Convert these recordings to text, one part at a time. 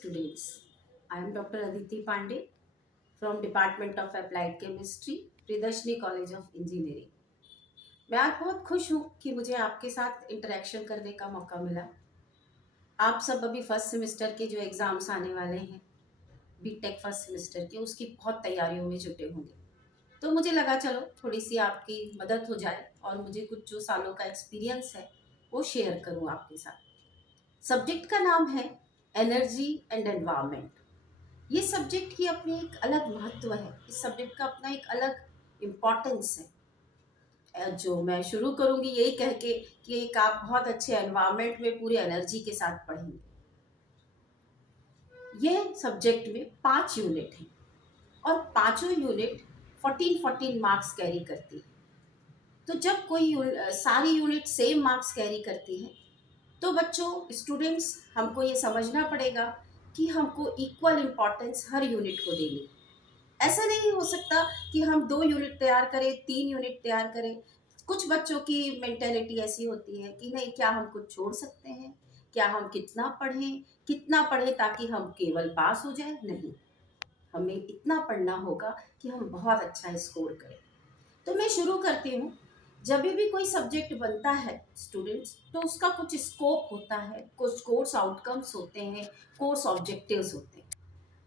students. I am Dr. Aditi Pandey from Department of Applied Chemistry, Pridarshini College of Engineering. मैं आज बहुत खुश हूँ कि मुझे आपके साथ इंटरेक्शन करने का मौका मिला। आप सब अभी फर्स्ट सेमेस्टर के जो एग्ज़ाम्स आने वाले हैं, बीटेक फर्स्ट सेमेस्टर के, उसकी बहुत तैयारियों में जुटे होंगे। तो मुझे लगा चलो थोड़ी सी आपकी मदद हो जाए और मुझे कुछ जो सालों का एक्सपीरियंस है वो शेयर करूँ आपके साथ। सब्जेक्ट का नाम है एनर्जी एंड एनवायरनमेंट। ये सब्जेक्ट की अपनी एक अलग महत्व है, इस सब्जेक्ट का अपना एक अलग इम्पोर्टेंस है। जो मैं शुरू करूंगी यही कह के कि एक आप बहुत अच्छे एनवायरनमेंट में पूरे एनर्जी के साथ पढ़ेंगे। ये सब्जेक्ट में 5 यूनिट हैं और पांचों यूनिट 14 मार्क्स कैरी करती है। तो जब कोई सारी यूनिट सेम मार्क्स कैरी करती हैं तो बच्चों स्टूडेंट्स हमको ये समझना पड़ेगा कि हमको इक्वल इम्पोर्टेंस हर यूनिट को देनी। ऐसा नहीं हो सकता कि हम 2 यूनिट तैयार करें, 3 यूनिट तैयार करें। कुछ बच्चों की मेंटेलिटी ऐसी होती है कि नहीं, क्या हम कुछ छोड़ सकते हैं, क्या हम कितना पढ़ें ताकि हम केवल पास हो जाए। नहीं, हमें इतना पढ़ना होगा कि हम बहुत अच्छा स्कोर करें। तो मैं शुरू करती हूँ। जब भी कोई सब्जेक्ट बनता है स्टूडेंट्स, तो उसका कुछ स्कोप होता है, कुछ कोर्स आउटकम्स होते हैं, कोर्स ऑब्जेक्टिव्स होते हैं।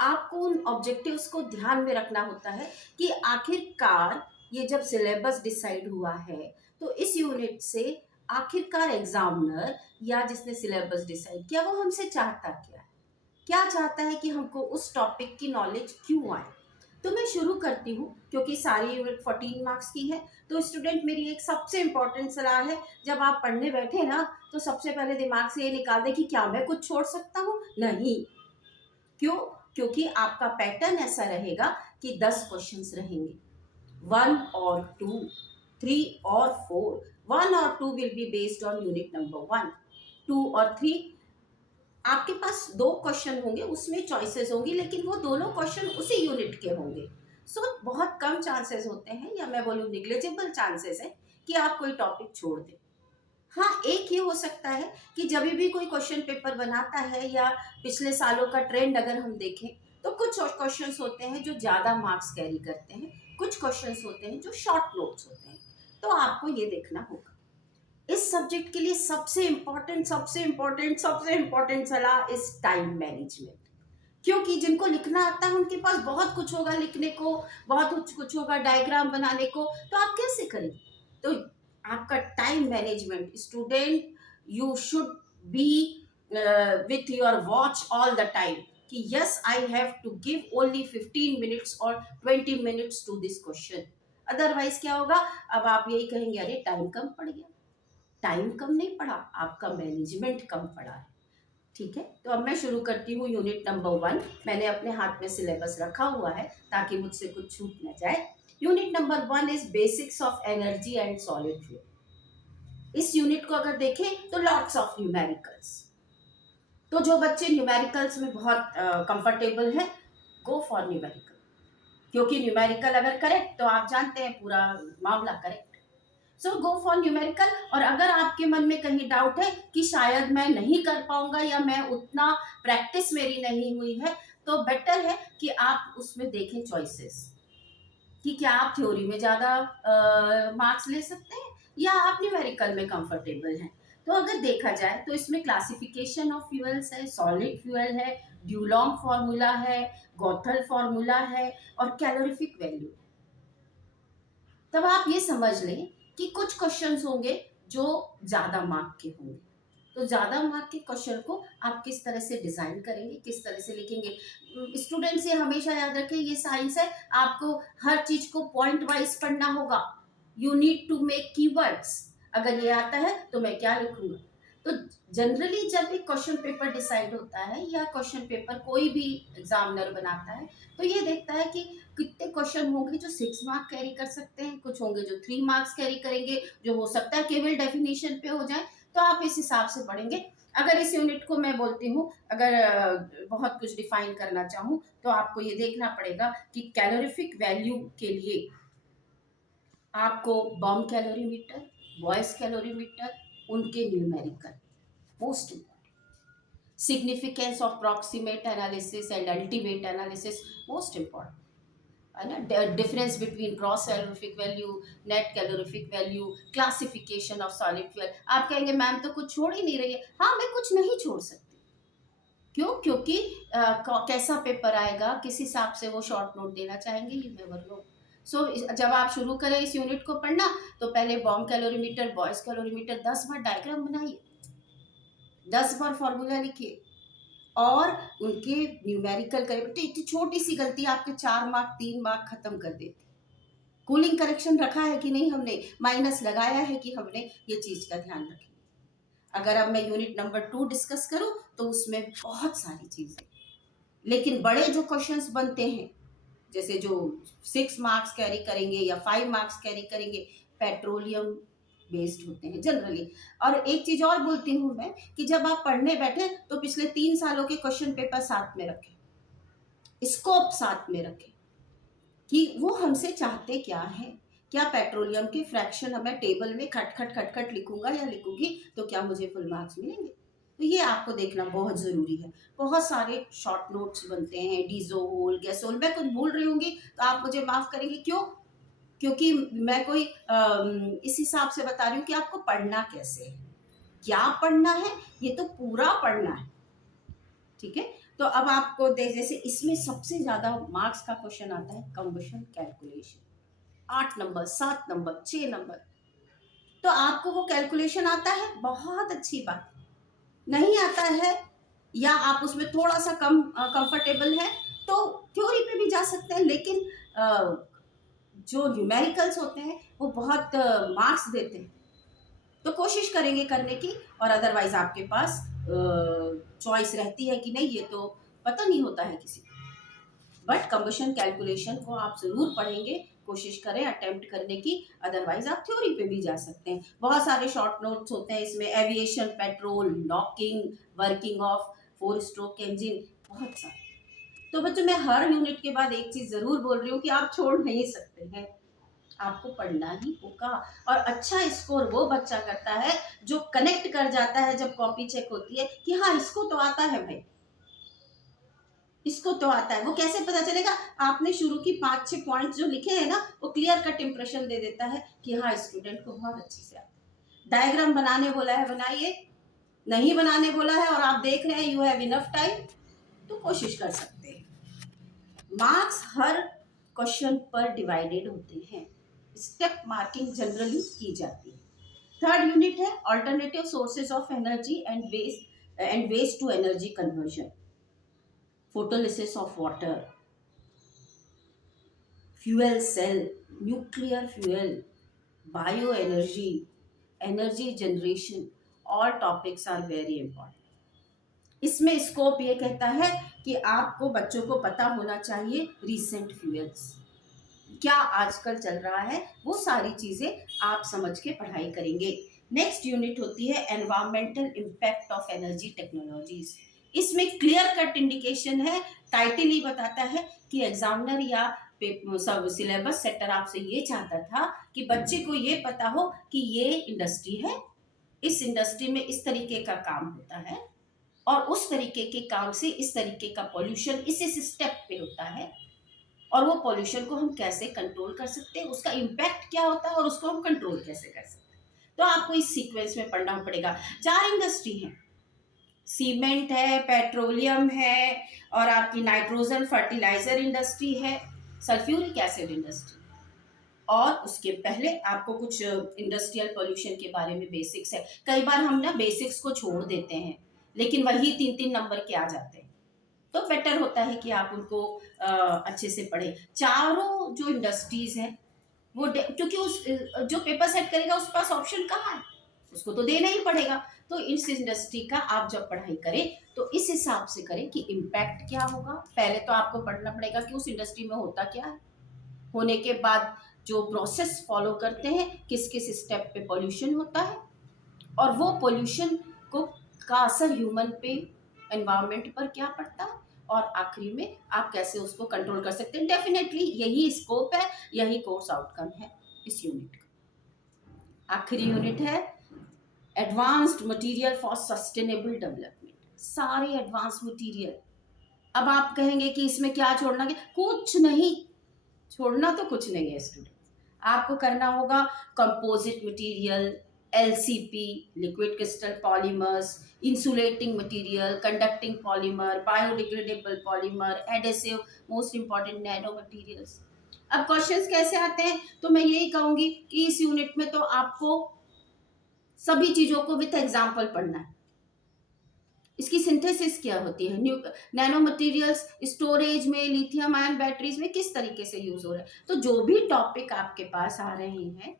आपको उन ऑब्जेक्टिव्स को ध्यान में रखना होता है कि आखिरकार ये जब सिलेबस डिसाइड हुआ है तो इस यूनिट से आखिरकार एग्जामिनर या जिसने सिलेबस डिसाइड किया वो हमसे चाहता क्या चाहता है कि हमको उस टॉपिक की नॉलेज क्यों आए। तो मैं शुरू करती हूँ क्योंकि सारी यूनिट 14 मार्क्स की है। तो स्टूडेंट, मेरी एक सबसे इम्पोर्टेंट सलाह है, जब आप पढ़ने बैठे ना तो सबसे पहले दिमाग से ये निकाल दें कि क्या मैं कुछ छोड़ सकता हूँ। नहीं। क्यों? क्योंकि आपका पैटर्न ऐसा रहेगा कि 10 क्वेश्चंस रहेंगे, 1 और 2, 3 और 4। 1 और 2 will be based on unit number 1। 2 और 3 आपके पास 2 क्वेश्चन होंगे, उसमें चॉइसेस होंगी, लेकिन वो दोनों क्वेश्चन उसी यूनिट के होंगे। सो बहुत कम चांसेस होते हैं, या मैं बोलूँ निग्लेजिबल चांसेस है कि आप कोई टॉपिक छोड़ दें। हाँ, एक ये हो सकता है कि जब भी कोई क्वेश्चन पेपर बनाता है या पिछले सालों का ट्रेंड अगर हम देखें तो कुछ क्वेश्चंस होते हैं जो ज़्यादा मार्क्स कैरी करते हैं, कुछ क्वेश्चंस होते हैं जो शॉर्ट नोट्स होते हैं। तो आपको ये देखना होगा। इस सब्जेक्ट के लिए सबसे इम्पोर्टेंट सलाह इस टाइम मैनेजमेंट। क्योंकि जिनको लिखना आता है उनके पास बहुत कुछ होगा लिखने को, बहुत कुछ होगा डायग्राम बनाने को, तो आप कैसे करेंगे? तो आपका time management, student, you should be with your watch all the time कि yes I have to give only 15 minutes और 20 minutes to this question. Otherwise क्या होगा? अब आप यही कहेंगे, अरे टाइम कम पड़ गया। टाइम कम नहीं पड़ा, आपका मैनेजमेंट कम पड़ा है। ठीक है, तो अब मैं शुरू करती हूँ यूनिट नंबर 1। मैंने अपने हाथ में सिलेबस रखा हुआ है ताकि मुझसे कुछ छूट न जाए। Unit number 1 is basics of energy and solid fuel. इस यूनिट को अगर देखें तो लॉट्स ऑफ न्यूमेरिकल्स। तो जो बच्चे न्यूमेरिकल्स में बहुत कंफर्टेबल हैं, गो फॉर न्यूमेरिकल, क्योंकि न्यूमेरिकल अगर करेक्ट तो आप जानते हैं पूरा मामला correct. So go for numerical. और अगर आपके मन में कहीं डाउट है कि शायद मैं नहीं कर पाऊंगा या मैं उतना प्रैक्टिस मेरी नहीं हुई है, तो बेटर है कि आप उसमें देखें चॉइसेस कि क्या आप थ्योरी में ज़्यादा मार्क्स ले सकते हैं या आप न्यूमेरिकल में कंफर्टेबल हैं। तो अगर देखा जाए तो इसमें क्लासिफिकेशन ऑफ फ्यूल्स है, सॉलिड फ्यूल है, ड्यूलॉन्ग फार्मूला है, गॉथल फार्मूला है और कैलोरीफिक वैल्यू। तब आप ये समझ लें कि कुछ क्वेश्चंस होंगे जो ज़्यादा मार्क के होंगे। तो ज़्यादा मार्क के क्वेश्चन को आप किस तरह से डिज़ाइन करेंगे, किस तरह से लिखेंगे। स्टूडेंट्स ये हमेशा याद रखें, ये साइंस है, आपको हर चीज़ को पॉइंट वाइज पढ़ना होगा। You need to make keywords. अगर ये आता है तो मैं क्या लिखूंगा। तो जनरली जब एक क्वेश्चन पेपर डिसाइड होता है या क्वेश्चन पेपर कोई भी एग्जामिनर बनाता है, तो ये देखता है कि कितने क्वेश्चन होंगे जो 6 मार्क कैरी कर सकते हैं, कुछ होंगे जो 3 मार्क्स कैरी करेंगे, जो हो सकता है केवल डेफिनेशन पे हो जाए। तो आप इस हिसाब से पढ़ेंगे। अगर इस यूनिट को मैं बोलती हूँ, अगर बहुत कुछ डिफाइन करना चाहूँ तो आपको ये देखना पड़ेगा कि कैलोरीफिक वैल्यू के लिए आपको बॉम्ब कैलोरीमीटर, वॉइस कैलोरीमीटर, उनके numerical most important. Significance of proximate analysis and ultimate analysis most important है ना। Difference between gross calorific value, net calorific value, classification of solid fuel. आप कहेंगे मैम तो कुछ छोड़ ही नहीं रही है। हाँ, मैं कुछ नहीं छोड़ सकती। क्यों? क्योंकि कैसा पेपर आएगा, किस हिसाब से वो शॉर्ट नोट देना चाहेंगे, ये नेवर नो। सो जब आप शुरू करें इस यूनिट को पढ़ना, तो पहले बॉम्ब कैलोरीमीटर, बॉयज कैलोरीमीटर 10 बार डायग्राम बनाइए, 10 बार फॉर्मूला लिखिए, और उनके न्यूमेरिकल करें। तो इतनी छोटी सी गलती आपके 4 मार्क 3 मार्क खत्म कर देती। कूलिंग करेक्शन रखा है कि नहीं हमने, माइनस लगाया है कि हमने, ये चीज का ध्यान रखें। अगर अब मैं यूनिट नंबर 2 डिस्कस करूं तो उसमें बहुत सारी चीजें, लेकिन बड़े जो क्वेश्चंस बनते हैं, जैसे जो 6 मार्क्स कैरी करेंगे या 5 मार्क्स कैरी करेंगे, पेट्रोलियम बेस्ड होते हैं जनरली। और एक चीज और बोलती हूँ मैं, कि जब आप पढ़ने बैठे तो पिछले 3 सालों के क्वेश्चन पेपर साथ में रखें, स्कोप साथ में रखें, कि वो हमसे चाहते क्या है। क्या पेट्रोलियम के फ्रैक्शन हमें टेबल में खट खट खट खट लिखूंगा या लिखूंगी तो क्या मुझे फुल मार्क्स मिलेंगे? तो ये आपको देखना बहुत ज़रूरी है। बहुत सारे शॉर्ट नोट्स बनते हैं, डीजोहोल, गैसोल। मैं कुछ भूल रही होंगी तो आप मुझे माफ़ करेंगे। क्यों? क्योंकि मैं कोई इस हिसाब से बता रही हूँ कि आपको पढ़ना कैसे है, क्या पढ़ना है, ये तो पूरा पढ़ना है। ठीक है? तो अब आपको देख, जैसे इसमें सबसे ज़्यादा मार्क्स का क्वेश्चन आता है combustion calculation, 8 number, 7 number, 6 number. तो आपको वो कैलकुलेशन आता है, बहुत अच्छी बात। नहीं आता है, या आप उसमें थोड़ा सा कम कंफर्टेबल है, तो थ्योरी पे भी जा सकते हैं। लेकिन जो न्यूमेरिकल्स होते हैं वो बहुत मार्क्स देते हैं, तो कोशिश करेंगे करने की। और अदरवाइज आपके पास चॉइस रहती है कि नहीं, ये तो पता नहीं होता है किसी को। बट कंबशन कैलकुलेशन को आप जरूर पढ़ेंगे, कोशिश करें अटेम्प्ट करने की। अदरवाइज आप थ्योरी पे भी जा सकते हैं। बहुत सारे शॉर्ट नोट्स होते हैं इसमें, aviation, petrol, knocking, working of 4 stroke engine, बहुत सारे। तो बच्चों, मैं हर यूनिट के बाद एक चीज जरूर बोल रही हूँ कि आप छोड़ नहीं सकते हैं, आपको पढ़ना ही होगा। और अच्छा स्कोर वो बच्चा करता है जो कनेक्ट कर जाता है जब कॉपी चेक होती है कि हाँ इसको तो आता है भाई, इसको तो आता है। वो कैसे पता चलेगा? आपने शुरू की 5-6 पॉइंट्स जो लिखे हैं ना, वो क्लियर कट इंप्रेशन दे देता है कि हाँ स्टूडेंट को बहुत अच्छे से आता है। डायग्राम बनाने बोला है, बनाइए। नहीं बनाने बोला है और आप देख रहे हैं यू हैव इनफ टाइम, तो कोशिश कर सकते हैं। मार्क्स हर क्वेश्चन पर डिवाइडेड होते हैं, स्टेप मार्किंग जनरली की जाती है। थर्ड यूनिट है alternative sources of energy and waste to energy conversion, photolysis of water, fuel cell, nuclear fuel, bio energy, energy generation, all topics are very important. इसमें scope ये कहता है कि आपको, बच्चों को पता होना चाहिए रीसेंट फ्यूल्स क्या आजकल चल रहा है, वो सारी चीजें आप समझ के पढ़ाई करेंगे। नेक्स्ट यूनिट होती है environmental impact of energy technologies. इसमें क्लियर कट इंडिकेशन है, टाइटल ही बताता है कि एग्जामिनर या सब सिलेबस सेटर आपसे ये चाहता था कि बच्चे को ये पता हो कि ये इंडस्ट्री है, इस इंडस्ट्री में इस तरीके का काम होता है, और उस तरीके के काम से इस तरीके का पॉल्यूशन इस स्टेप पे होता है, और वो पॉल्यूशन को हम कैसे कंट्रोल कर सकते हैं, उसका इम्पैक्ट क्या होता है और उसको हम कंट्रोल कैसे कर सकते हैं। तो आपको इस सीक्वेंस में पढ़ना पड़ेगा। 4 इंडस्ट्री हैं, सीमेंट है, पेट्रोलियम है, और आपकी नाइट्रोजन फर्टिलाइजर इंडस्ट्री है, सल्फ्यूरिक एसिड इंडस्ट्री। और उसके पहले आपको कुछ इंडस्ट्रियल पोल्यूशन के बारे में बेसिक्स है। कई बार हम ना बेसिक्स को छोड़ देते हैं, लेकिन वही 3-3 नंबर के आ जाते हैं, तो बेटर होता है कि आप उनको अच्छे से पढ़ें। चारों जो इंडस्ट्रीज हैं वो, क्योंकि उस जो पेपर सेट करेगा उस पास ऑप्शन कहाँ है, उसको तो देना ही पड़ेगा। तो इस इंडस्ट्री का आप जब पढ़ाई करें तो इस हिसाब से करें कि इम्पैक्ट क्या होगा। पहले तो आपको पढ़ना पड़ेगा कि उस इंडस्ट्री में होता क्या है, होने के बाद जो प्रोसेस फॉलो करते हैं, किस किस स्टेप पे पॉल्यूशन होता है, और वो पॉल्यूशन को का असर ह्यूमन पे, एनवायरनमेंट पर क्या पड़ता है, और आखिरी में आप कैसे उसको कंट्रोल कर सकते हैं। डेफिनेटली यही स्कोप है, यही कोर्स आउटकम है इस यूनिट का। आखिरी यूनिट है advanced material for sustainable development, सारे एडवांस मटेरियल। अब आप कहेंगे कि इसमें क्या छोड़ना है, कुछ नहीं छोड़ना, तो कुछ नहीं है स्टूडेंट। आपको करना होगा composite material, LCP liquid crystal polymers, insulating material, conducting polymer, biodegradable polymer, adhesive, most important nano materials. अब क्वेश्चंस कैसे आते हैं, तो मैं यही कहूंगी कि इस यूनिट में तो आपको सभी चीजों को विथ एग्जाम्पल पढ़ना है। इसकी सिंथेसिस क्या होती है, नैनो मटेरियल्स स्टोरेज में, लिथियम आयन बैटरीज में किस तरीके से यूज हो रहा है। तो जो भी टॉपिक आपके पास आ रहे हैं,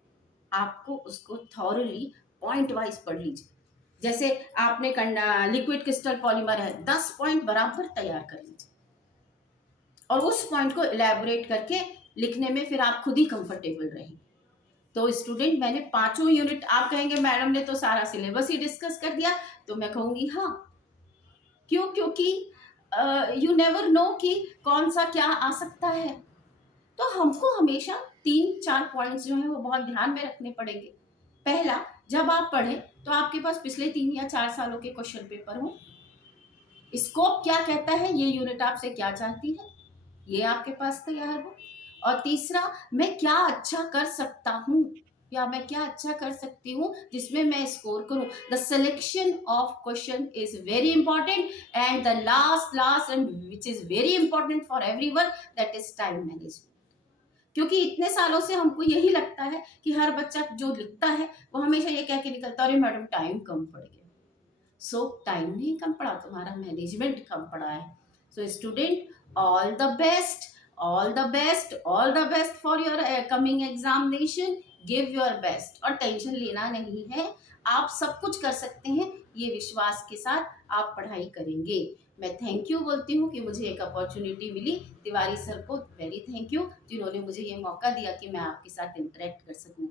आपको उसको थॉरली पॉइंट वाइज पढ़ लीजिए। जैसे आपने लिक्विड क्रिस्टल पॉलीमर है, 10 पॉइंट बराबर तैयार कर लीजिए और उस पॉइंट को इलेबोरेट करके लिखने में फिर आप खुद ही कंफर्टेबल रहेंगे। तो स्टूडेंट, मैंने 5 यूनिट, आप कहेंगे मैडम ने तो सारा सिलेबस ही डिस्कस कर दिया, तो मैं कहूंगी हाँ। क्यों? क्योंकि यू नेवर नो कि कौन सा क्या आ सकता है। तो हमको हमेशा 3-4 पॉइंट्स जो हैं वो बहुत ध्यान में रखने पड़ेंगे। पहला, जब आप पढ़ें तो आपके पास पिछले 3 या 4 सालों के क्वेश्चन पेपर हो, स्कोप क्या कहता है, ये यूनिट आपसे क्या चाहती है, ये आपके पास तैयार हो। और तीसरा, मैं क्या अच्छा कर सकता हूँ या मैं क्या अच्छा कर सकती हूँ जिसमें मैं स्कोर करूँ। The selection of question is very important, and the last and which is very important for everyone, that is time management. क्योंकि इतने सालों से हमको यही लगता है कि हर बच्चा जो लिखता है वो हमेशा ये कह के निकलता है, अरे मैडम टाइम कम पड़ गया। सो टाइम नहीं कम पड़ा, तुम्हारा मैनेजमेंट कम पड़ा है। So student, all the best, all the best, all the best for your coming examination. Give your best और टेंशन लेना नहीं है, आप सब कुछ कर सकते हैं, ये विश्वास के साथ आप पढ़ाई करेंगे। मैं थैंक यू बोलती हूँ कि मुझे एक अपॉर्चुनिटी मिली। तिवारी सर को वेरी थैंक यू, जिन्होंने मुझे ये मौका दिया कि मैं आपके साथ इंटरेक्ट कर सकूँ।